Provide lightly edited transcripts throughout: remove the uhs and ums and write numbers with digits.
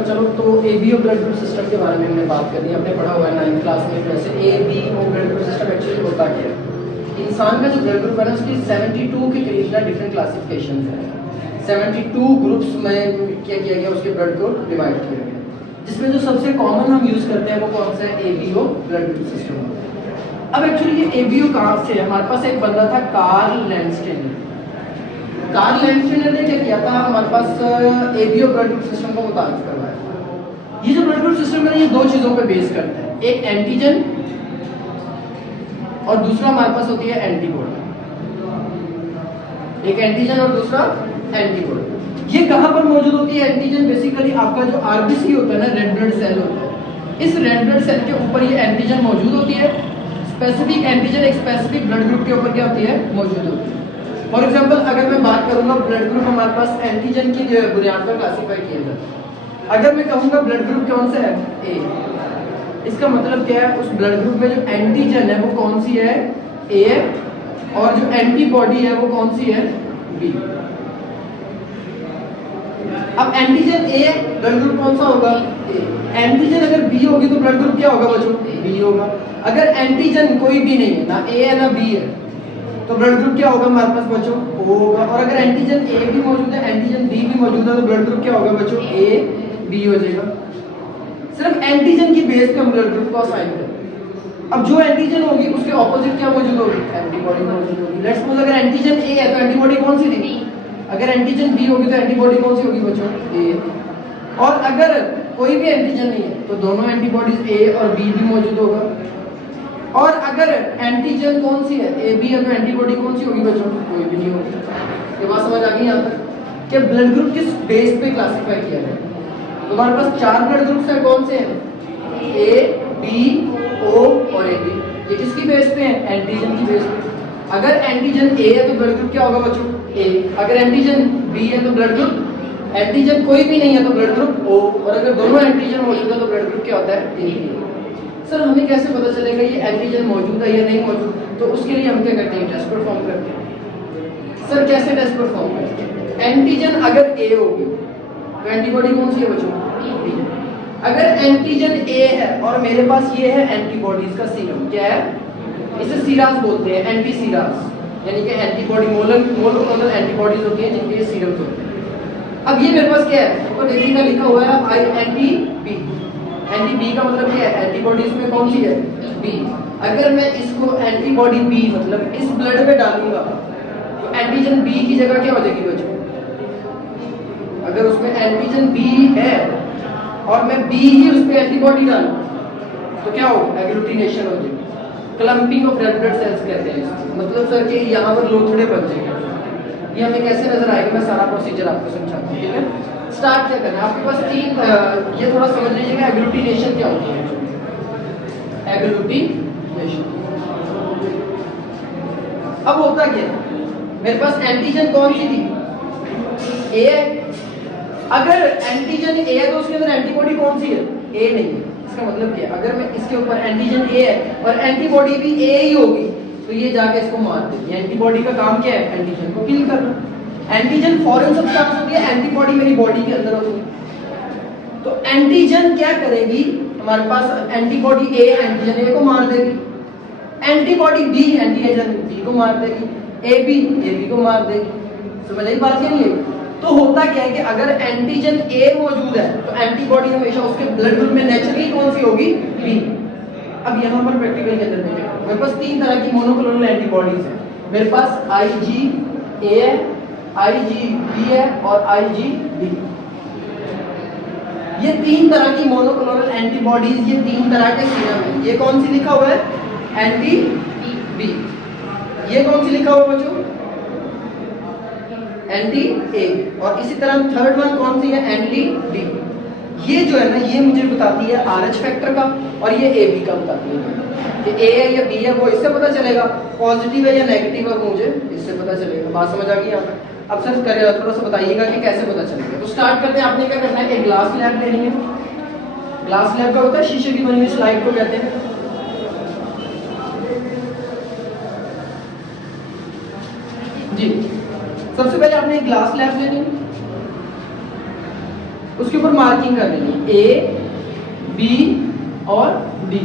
और चलो तो एबीओ ब्लड ग्रुप सिस्टम के बारे में हमने बात करनी है। आपने पढ़ा हुआ है 9th क्लास में वैसे ABO blood group system actually होता क्या है। इंसान का जो ब्लड ग्रुप है ना उसकी 72 के करीब ना डिफरेंट क्लासिफिकेशन है। 72 ग्रुप्स में क्या किया गया, उसके ब्लड को डिवाइड किया गया, जिसमें जो सबसे कॉमन हम यूज करते हैं वो कौन सा है, एबीओ ब्लड ग्रुप सिस्टम। अब एक्चुअली ये एबीओ कहाँ से है, हमारे पास एक बंदा था कार्ल लैंडस्टेनर। कार्ल लैंडस्टेनर ने क्या किया था, हमारे पास एबीओ ब्लड ग्रुप सिस्टम को मुताबिक करवाया। ये जो ब्लड ग्रुप सिस्टम है ये दो चीजों पे बेस करता है, एक एंटीजन और दूसरा हमारे पास होती है एंटीबॉडी। एक एंटीजन और दूसरा एंटीबॉडी। ये कहां पर मौजूद होती है, एंटीजन बेसिकली आपका जो आरबीसी होता है ना, रेड ब्लड सेल होता है, इस रेड ब्लड सेल के ऊपर ये एंटीजन मौजूद होती है। स्पेसिफिक एंटीजन एक स्पेसिफिक ब्लड ग्रुप के ऊपर क्या होती है, मौजूद होती है। फॉर एग्जांपल अगर मैं बात करूंगा ब्लड ग्रुप हमारे पास एंटीजन की बुनियाद पर क्लासिफाई किया जाता है। अगर मैं कहूंगा ब्लड ग्रुप कौन सा है, ए, इसका मतलब क्या है, उस ब्लड ग्रुप में जो एंटीजन है वो कौन सी है, ए है, और जो एंटीबॉडी है वो कौन सी है, बी। अब एंटीजन ए, ब्लड ग्रुप कौन सा होगा, ए। एंटीजन अगर बी होगी तो ब्लड ग्रुप क्या होगा बच्चों, बी होगा। अगर एंटीजन कोई भी नहीं है, ना ए है ना बी है, तो ब्लड ग्रुप क्या होगा हमारे पास बच्चों, ओ होगा। और अगर एंटीजन ए भी मौजूद है, एंटीजन बी भी मौजूद है, तो ब्लड ग्रुप क्या होगा बच्चों, ए बी हो जाएगा। सिर्फ एंटीजन की बेस पे हम ब्लड ग्रुप को असाइन करें। अब जो एंटीजन होगी उसके ऑपोजिट क्या मौजूद होगी, एंटीबॉडी मौजूद होगी। लेट्स सपोज अगर एंटीजन ए है तो एंटीबॉडी कौन सी थी, अगर एंटीजन बी होगी तो एंटीबॉडी कौन सी होगी बच्चों, ए। और अगर कोई भी एंटीजन नहीं है तो दोनों एंटीबॉडीज ए और बी भी मौजूद होगा। और अगर एंटीजन कौन सी है, ए बी है, तो एंटीबॉडी कौन सी होगी बच्चों, कोई भी नहीं होगी। ये बात समझ आ गई यहाँ तक कि ब्लड ग्रुप किस बेस पे क्लासिफाई किया गया। तो हमारे पास 4 ब्लड ग्रुप्स हैं, कौन से हैं, ए बी ओ और ए बी। ये किसकी बेस पे है, एंटीजन की बेस पे। अगर एंटीजन ए है तो ब्लड ग्रुप क्या होगा बच्चों, ए। अगर एंटीजन बी है तो ब्लड ग्रुप, एंटीजन कोई भी नहीं है तो ब्लड ग्रुप ओ। और अगर दोनों एंटीजन मौजूद है तो ब्लड ग्रुप क्या होता है, ए। सर हमें कैसे पता चलेगा ये एंटीजन मौजूद है या नहीं मौजूद, तो उसके लिए हम क्या करते हैं, टेस्ट परफॉर्म करते हैं। सर कैसे टेस्ट परफॉर्म करते हैं, एंटीजन अगर ए होगी तो एंटीबॉडी कौन सी है बच्चों, बी। अगर एंटीजन ए है और मेरे पास ये है एंटीबॉडीज का सीरम, क्या है, इसे सीरास बोलते हैं, एंटी सीरास, यानी कि एंटीबॉडी मोनोक्लोनल एंटीबॉडीज होती हैं जिनके सीरम्स होते हैं। अब ये मेरे पास क्या है, ऊपर देखिएगा लिखा हुआ है आई एंटी बी। एंटी बी का मतलब क्या है, एंटीबॉडीज में कौन सी है, बी। अगर मैं इसको एंटीबॉडी बी मतलब इस ब्लड में डालूंगा तो एंटीजन बी की जगह क्या हो जाएगी बच्चों, अगर उसमें एंटीजन बी है और मैं बी ही उस पे एंटीबॉडी डालूं तो क्या हो, एग्लूटिनेशन हो जाएगी। Clumping of red blood cells कहते हैं इसको। मतलब सर कि यहाँ पर लोथड़े बन जाएंगे। ये हमें कैसे नजर आएगा, मैं सारा प्रोसीजर आपको समझाता हूँ, ठीक है। स्टार्ट क्या करना है, आपके पास 3 ये थोड़ा समझ लीजिएगा एग्लूटिनेशन क्या होती है, एग्लूटिनेशन। अब होता क्या है, मेरे पास एंटीजन कौन सी थी, ए है। अगर एंटीजन ए है तो उसके अंदर एंटीबॉडी कौन सी है, ए नहीं है। इसका मतलब क्या है, अगर मैं इसके ऊपर एंटीजन ए है और एंटीबॉडी भी ए ही होगी तो ये जाके इसको मार देगी। एंटीबॉडी का काम क्या है, एंटीजन को किल करना। एंटीजन फॉरेन सब्सटेंस होती है, एंटीबॉडी मेरी बॉडी के अंदर होती है। तो एंटीजन क्या करेगी, हमारे पास एंटीबॉडी ए एंटीजन ए को मार देगी, एंटीबॉडी बी एंटीजन बी को मार देगी, ए बी को मार देगी। समझ आई बात क्या नहीं है। तो होता क्या है कि अगर एंटीजन ए मौजूद है तो एंटीबॉडी हमेशा उसके ब्लड ग्रुप में नेचुरली कौन सी होगी, बी। अब यहाँ पर प्रैक्टिकल के अंदर देखिए, मेरे पास 3 तरह की मोनोक्लोनल एंटीबॉडीज है। मेरे पास IgA है, IgB है और IgD। ये 3 तरह की मोनोक्लोनल एंटीबॉडीज, ये 3 तरह के सीरम है। ये कौन सी लिखा हुआ है, एंटी बी। ये कौन सी लिखा हुआ बच्चों, एंटी ए। और इसी तरह थर्ड वन कौन सी है, एंटी डी। ये जो है ना ये मुझे बताती है RH फैक्टर का और ये AB का बताती है कि A है या B है, वो इससे पता चलेगा, पॉजिटिव है या नेगेटिव है वो मुझे इससे पता चलेगा। बात समझ आ गई यहाँ पर। अब सर थोड़ा सा बताइएगा कि कैसे पता चलेगा। तो स्टार्ट करते हैं, आपने क्या करना है, एक ग्लास लैब लेनी है। ग्लास लैब का होता है शीशे की बनी हुई स्लाइड को कहते हैं। जी सबसे पहले आपने एक ग्लास लैब लेनी है। उसके ऊपर मार्किंग कर लेनी, ए बी और डी।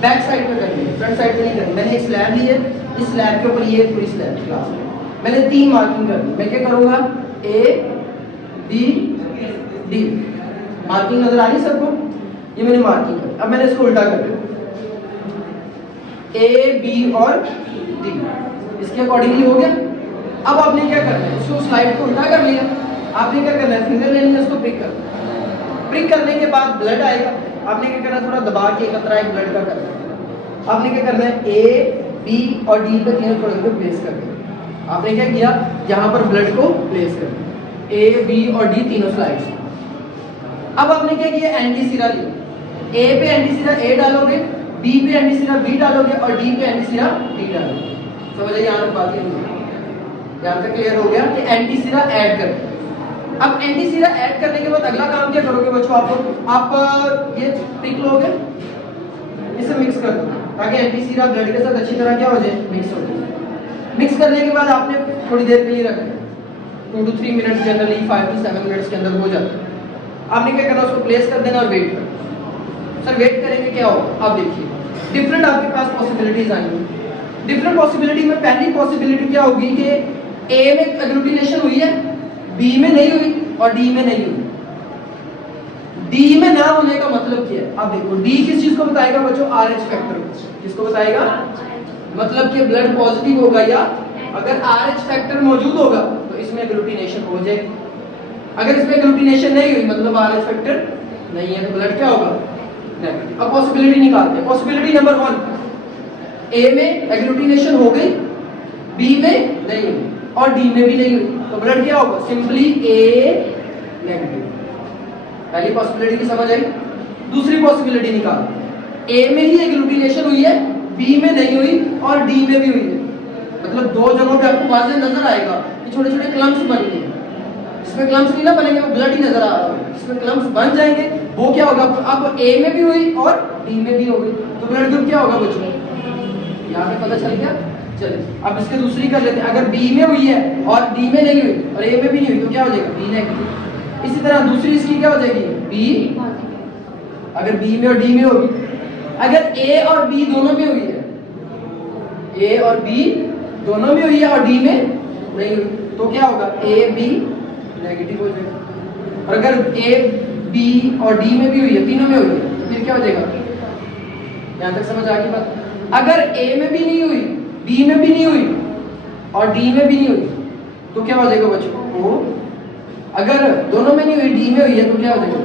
बैक साइड में करनी है, फ्रंट साइड में नहीं करनी। मैंने एक स्लैब ली है, इस स्लैब के ऊपर ये पूरी स्लैब क्लास में मैंने 3 मार्किंग करनी। मैं क्या करूंगा, ए बी डी। मार्किंग नजर आ रही सबको? ये मैंने मार्किंग कर। अब मैंने इसको उल्टा कर दिया, ए बी और डी, इसके अकॉर्डिंगली हो गया। अब आपने क्या करना है, उसको स्लाइड को उल्टा कर लिया। आपने क्या करना है, फिंगर लेनी है, उसको प्रिक करना। प्रिक करने के बाद ब्लड आएगा। आपने क्या करना है, थोड़ा दबा के एक कतरा एक ब्लड का करना है। आपने क्या करना है, ए बी और डी पे तीनों छोड़ के प्लेस कर दिया। आपने क्या किया, यहाँ पर ब्लड को प्लेस कर दिया, ए बी और डी तीनों स्लाइड्स। अब आपने क्या किया, एंटी सिरा लिया। ए पे एंटी सिरा ए डालोगे, बी पे एंटी सिरा बी डालोगे और डी पे एंटी सिरा डी डालोगे। समझ यहाँ तक बात? यहाँ तक क्लियर हो गया कि एंटी सिरा ऐड कर। अब एंटी सिरा ऐड करने के बाद अगला काम क्या करोगे बच्चों, आप ये पिक लोगे, इसे मिक्स कर दो ताकि एंटी सिरा ब्लड के साथ अच्छी तरह क्या हो जाए, मिक्स हो जाए। मिक्स करने के बाद आपने थोड़ी देर के लिए रखना, 2 to 3 minute, generally 5 to 7 minutes के अंदर हो जाता है। आपने क्या करना, उसको प्लेस कर देना और वेट करना। सर वेट करेंगे क्या होगा, अब देखिए डिफरेंट आपके पास पॉसिबिलिटीज आएंगी। डिफरेंट पॉसिबिलिटी में पहली पॉसिबिलिटी क्या होगी कि ए में एग्लूटिनेशन हुई है, बी में नहीं हुई और डी में नहीं हुई। डी में ना होने का मतलब क्या है, अब देखो डी किस चीज को बताएगा बच्चों, आरएच फैक्टर। किसको बताएगा, मतलब कि ब्लड पॉजिटिव होगा, या अगर आरएच फैक्टर मौजूद होगा तो इसमें एग्लूटिनेशन हो जाएगी। अगर इसमें एग्लूटिनेशन नहीं हुई मतलब आरएच फैक्टर नहीं है तो ब्लड क्या होगा, नेगेटिव। अब पॉसिबिलिटी निकालते हैं। पॉसिबिलिटी नंबर 1, ए में एग्लूटिनेशन हो गई, बी में नहीं हुई और डी में भी नहीं हुई, तो ब्लड क्या होगा, सिंपली ए नेगेटिव। पहली पॉसिबिलिटी की समझ आई। दूसरी पॉसिबिलिटी निकाल, ए में ही एग्लूटिनेशन हुई है, बी में नहीं हुई और डी में भी हुई है। मतलब दो जगहों पे आपको वाज़ेह नजर आएगा कि छोटे छोटे क्लम्प्स बन गए। इसमें क्लम्प्स नहीं ना बनेंगे, वो ब्लड ही नजर आ रहा है। इसमें क्लम्प्स बन जाएंगे, वो क्या होगा, अब ए में भी हुई और डी में भी हो गई, तो ब्लड ग्रुप क्या होगा बच्चों, यहाँ पे पता चल गया। चलिए अब इसके दूसरी कर लेते हैं। अगर बी में हुई है और डी में नहीं हुई और ए में भी नहीं हुई तो क्या हो जाएगा, बी नेगेटिव। इसी तरह दूसरी इसकी क्या हो जाएगी, बी, अगर बी में और डी में होगी। अगर ए और बी दोनों में हुई है, ए और बी दोनों में हुई है और डी में नहीं हुई तो क्या होगा, ए बी नेगेटिव हो जाएगा। और अगर ए बी और डी में भी हुई है, तीनों में हुई है, तो फिर क्या हो जाएगा, यहां तक समझ आ गई बात। अगर ए में भी नहीं हुई, बी में भी नहीं हुई और डी में भी नहीं हुई तो क्या हो जाएगा बच्चों, ओ। अगर दोनों में नहीं हुई, डी में हुई है तो क्या हो जाएगा,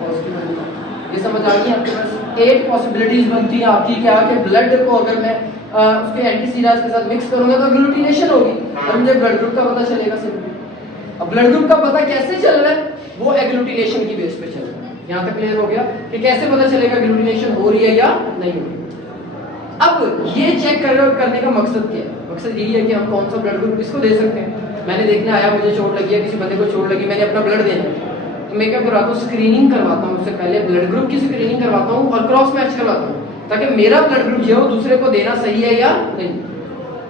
पॉजिटिव। ये समझ आ गई आपके पास। 8 पॉसिबिलिटीज बनती है आपकी क्या, कि ब्लड को अगर मैं उसके एंटीसीराज के साथ मिक्स करूंगा तो एग्लूटिनेशन होगी और मुझे ब्लड ग्रुप का पता चलेगा सिर्फ। अब ब्लड ग्रुप का पता कैसे चल रहा है, वो एग्लूटिनेशन की बेस पे चल रहा है। यहाँ तक क्लियर हो गया कि कैसे पता चलेगा एग्लूटिनेशन हो रही है या नहीं हो रही। अब ये चेक करने का मकसद क्या है, मकसद यही है कि हम कौन सा ब्लड ग्रुप किसको दे सकते हैं। मैंने देखने आया, मुझे चोट लगी है, किसी बंदे को चोट लगी, मैंने अपना ब्लड देना है, तो मैं क्या करवाता हूँ, स्क्रीनिंग करवाता हूँ। उससे पहले ब्लड ग्रुप की स्क्रीनिंग करवाता हूँ और क्रॉस मैच करवाता हूँ ताकि मेरा ब्लड ग्रुप जो है दूसरे को देना सही है या नहीं।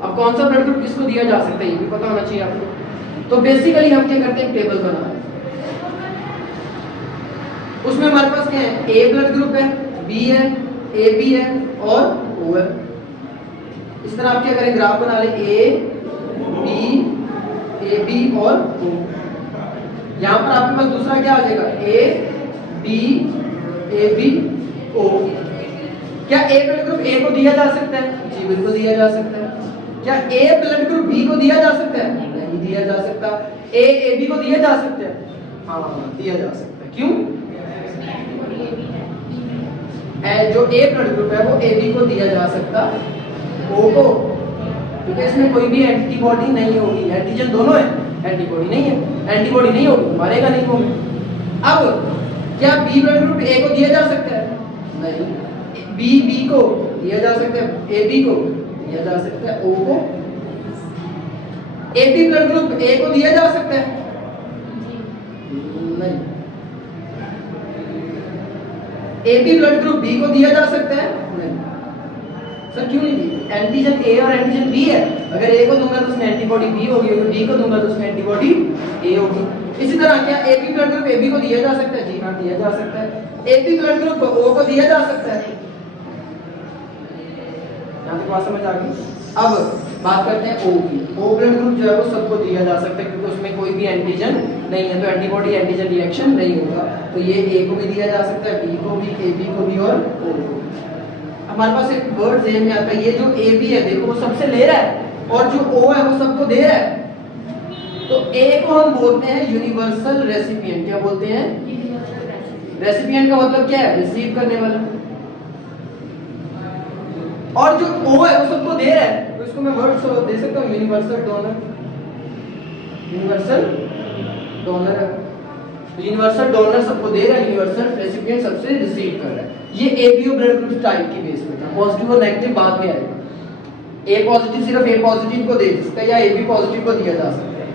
अब कौन सा ब्लड ग्रुप किसको दिया जा सकता है ये भी पता होना चाहिए आपको। तो बेसिकली हम क्या करते हैं, टेबल बनाते हैं। उसमें हमारे पास क्या है, ए ब्लड ग्रुप है, बी है, ए बी है और ओ है। इस तरह आप क्या करें, ग्राफ बना ले, ए बी और ओ। यहाँ पर आपके पास दूसरा क्या आ जाएगा, ए बी ओ। क्या ए ब्लड ग्रुप ए को दिया जा सकता है, जी बिल्कुल दिया जा सकता है। क्या ए ब्लड ग्रुप बी को दिया जा सकता है, नहीं दिया जा सकता। ए बी को दिया जा सकता है, हाँ दिया जा सकता है। क्यों, जो ए ब्लड ग्रुप है वो ए बी को दिया जा सकता, ओ को, क्योंकि इसमें कोई भी एंटीबॉडी नहीं होगी। एंटीजन दोनों है, एंटीबॉडी नहीं है, एंटीबॉडी नहीं होगी मारेगा नहीं को। अब क्या बी ब्लड ग्रुप ए को दिया जा सकता है, नहीं। बी को दिया जा सकता है, ए बी को दिया जा सकता है, ओ को। A B blood group A को दिया जा सकता है, नहीं। A B blood group B को दिया जा सकता है, नहीं। सर क्यों नहीं दी? एंटीजन ए और एंटीजन बी है, अगर ए को दूंगा तो उसमें एंटीबॉडी बी होगी, अगर बी को दूंगा तो उसमें एंटीबॉडी ए होगी। इसी तरह क्या A B blood group A B को दिया जा सकता है? जी हाँ दिया जा सकता है। A B blood group O को दिया जा सकता है। यहाँ तक बात समझ आ गई? अब बात करते हैं ओ की। ओ ब्लड ग्रुप जो है वो सबको दिया जा सकता है क्योंकि उसमें कोई भी एंटीजन नहीं है, तो एंटीबॉडी एंटीजन रिएक्शन नहीं होगा। तो ये ए को भी दिया जा सकता है, बी को भी, ए बी को भी और ओ को। हमारे पास एक वर्ड जेन में आता है, ये जो ए बी है देखो वो सबसे ले रहा है और जो ओ है वो सबको दे रहा है। तो ए को हम बोलते हैं यूनिवर्सल रेसिपिएंट। क्या बोलते हैं? रेसिपिएंट का मतलब क्या है? रिसीव करने वाला। और जो ओ है वो सबको दे रहा है, तो इसको मैं वर्ड दे सकता हूँ universal donor. Universal donor, universal donor सबको दे रहा है, यूनिवर्सल रेसिपिएंट सबसे रिसीव कर रहा है। ये एबीओ ब्लड ग्रुप टाइप की बेस पे, पॉजिटिव और नेगेटिव बाद में आएगा। ए पॉजिटिव सिर्फ ए पॉजिटिव को दे सकता है या ए बी पॉजिटिव को दिया जा सकता है,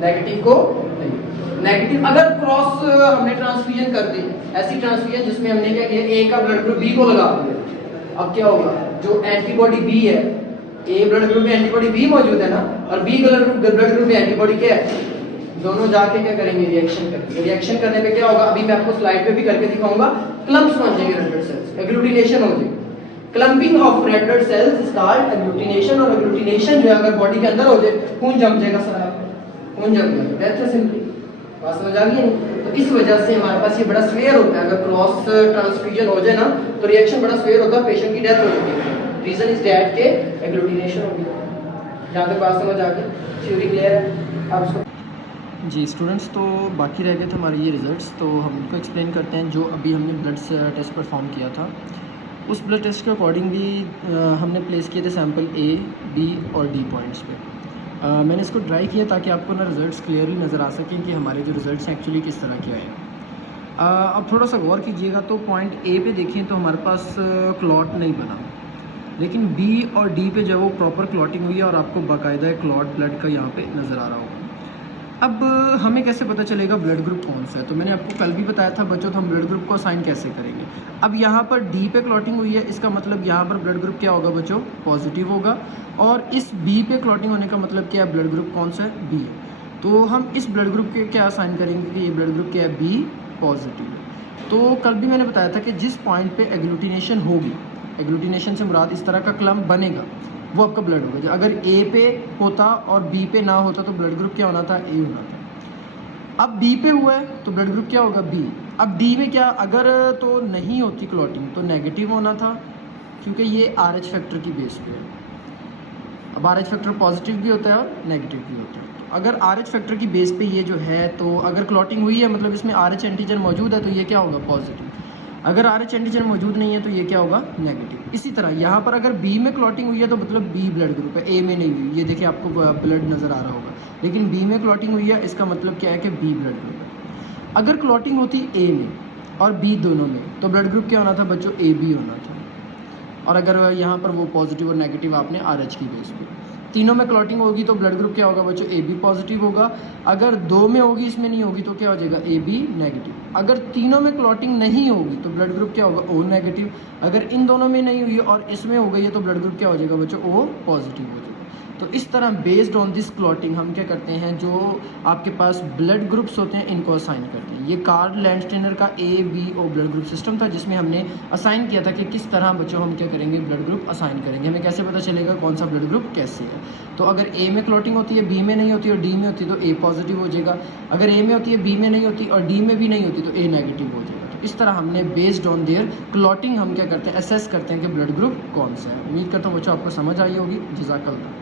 नेगेटिव को नहीं। नेगेटिव अगर क्रॉस हमने ट्रांसफ्यूजन कर दी, ऐसी ट्रांसफ्यूजन जिसमें हमने क्या किया, ए का ब्लड ग्रुप बी को लगा दिया, अब क्या होगा? जो एंटीबॉडी बी है, ए ब्लड ग्रुप में एंटीबॉडी बी मौजूद है ना, और बी ब्लड ग्रुप में एंटीबॉडी क्या है, दोनों जाके क्या करेंगे? रिएक्शन करेंगे। रिएक्शन करने पे क्या होगा? अभी मैं आपको स्लाइड पे भी करके दिखाऊंगा। क्लम्प्स बन जाएंगे रेड ब्लड सेल्स, एग्लूटिनेशन हो जाएगी। Clumping of red blood cells is called agglutination, और एग्लूटिनेशन जो है अगर बॉडी के अंदर हो जाए, खून जम जाएगा सारा, खून जम जाएगा, दैट्स इट सिंपली। बात समझ आ गई है? तो इस वजह से हमारे पास ये बड़ा स्वेयर होता है, अगर क्रॉस ट्रांसफ्यूजन हो जाए ना तो रिएक्शन बड़ा स्वेयर होता है, पेशेंट की डेथ हो जाती है। रीजन इज दैट के एग्लूटिनेशन हो गया। जहाँ तक बात समझ आ गई, थ्योरी क्लियर है आप उसको? जी स्टूडेंट्स, तो बाकी रह गए थे हमारे ये रिज़ल्ट्स, तो हम उनको एक्सप्लेन करते हैं। जो अभी हमने ब्लड टेस्ट परफॉर्म किया था, उस ब्लड टेस्ट के अकॉर्डिंग भी हमने प्लेस किए थे सैंपल ए, बी और डी पॉइंट्स पे। मैंने इसको ड्राई किया ताकि आपको ना रिज़ल्ट्स क्लियरली नज़र आ सकें कि हमारे जो रिज़ल्ट्स हैं एक्चुअली किस तरह के आए हैं। अब थोड़ा सा गौर कीजिएगा, तो पॉइंट ए पे देखिए तो हमारे पास क्लॉट नहीं बना, लेकिन बी और डी पे जो है वो प्रॉपर क्लॉटिंग हुई है और आपको बाकायदा क्लॉट ब्लड का यहाँ पे नज़र आ रहा होगा। अब हमें कैसे पता चलेगा ब्लड ग्रुप कौन सा है? तो मैंने आपको कल भी बताया था बच्चों, तो हम ब्लड ग्रुप को असाइन कैसे करेंगे। अब यहाँ पर डी पे क्लॉटिंग हुई है, इसका मतलब यहाँ पर ब्लड ग्रुप क्या होगा बच्चों? पॉजिटिव होगा। और इस बी पे क्लॉटिंग होने का मतलब क्या है? ब्लड ग्रुप कौन सा है? बी है। तो हम इस ब्लड ग्रुप के क्या असाइन करेंगे कि ये ब्लड ग्रुप क्या है? बी पॉजिटिव है। तो कल भी मैंने बताया था कि जिस पॉइंट पे एग्लूटिनेशन होगी, एग्लूटिनेशन से मुराद इस तरह का क्लम्प बनेगा, वो आपका ब्लड होगा। अगर ए पे होता और बी पे ना होता तो ब्लड ग्रुप क्या होना था? ए होना था। अब बी पे हुआ है तो ब्लड ग्रुप क्या होगा? बी। अब डी में क्या, अगर तो नहीं होती क्लॉटिंग तो नेगेटिव होना था, क्योंकि ये आरएच फैक्टर की बेस पे है। अब आरएच फैक्टर पॉजिटिव भी होता है और नेगेटिव भी होता है। तो अगर आरएच फैक्टर की बेस पे ये जो है, तो अगर क्लॉटिंग हुई है मतलब इसमें आरएच एंटीजन मौजूद है, तो ये क्या होगा? पॉजिटिव। अगर आरएच एंटीजन मौजूद नहीं है तो ये क्या होगा? नेगेटिव। इसी तरह यहाँ पर अगर बी में क्लॉटिंग हुई है तो मतलब बी ब्लड ग्रुप है, ए में नहीं हुई। ये देखिए आपको ब्लड नज़र आ रहा होगा, लेकिन बी में क्लॉटिंग हुई है, इसका मतलब क्या है कि बी ब्लड ग्रुप है। अगर क्लॉटिंग होती ए में और बी दोनों में, तो ब्लड ग्रुप क्या होना था बच्चों? ए बी होना था। और अगर यहाँ पर वो पॉजिटिव और नेगेटिव आपने आरएच की बेस पे, तीनों में क्लॉटिंग होगी तो ब्लड ग्रुप क्या होगा बच्चों? ए बी पॉजिटिव होगा। अगर दो में होगी, इसमें नहीं होगी, तो क्या हो जाएगा? A B negative. अगर तीनों में क्लॉटिंग नहीं होगी तो ब्लड ग्रुप क्या होगा? O negative. अगर इन दोनों में नहीं हुई और इसमें हो गई है तो ब्लड ग्रुप क्या हो जाएगा बच्चों? ओ पॉजिटिव हो जाएगा। तो इस तरह बेस्ड ऑन दिस क्लॉटिंग हम क्या करते हैं, जो आपके पास ब्लड ग्रुप्स होते हैं इनको असाइन करते हैं। ये कार्ल लैंडस्टेनर का A B O blood group system था, जिसमें हमने असाइन किया था कि किस तरह बच्चों हम क्या करेंगे? ब्लड ग्रुप असाइन करेंगे। हमें कैसे पता चलेगा कौन सा ब्लड ग्रुप कैसे है? तो अगर ए में क्लॉटिंग होती है, बी में नहीं होती और डी में होती है तो ए पॉजिटिव हो जाएगा। अगर ए में होती है, बी में नहीं होती और डी में भी नहीं होती तो ए नेगेटिव हो जाएगा। तो इस तरह हमने बेस्ड ऑन देयर क्लॉटिंग हम क्या करते हैं? असेस करते हैं कि ब्लड ग्रुप कौन सा है। उम्मीद करता हूँ बच्चों आपको समझ आई होगी। जज़ाकल्लाह।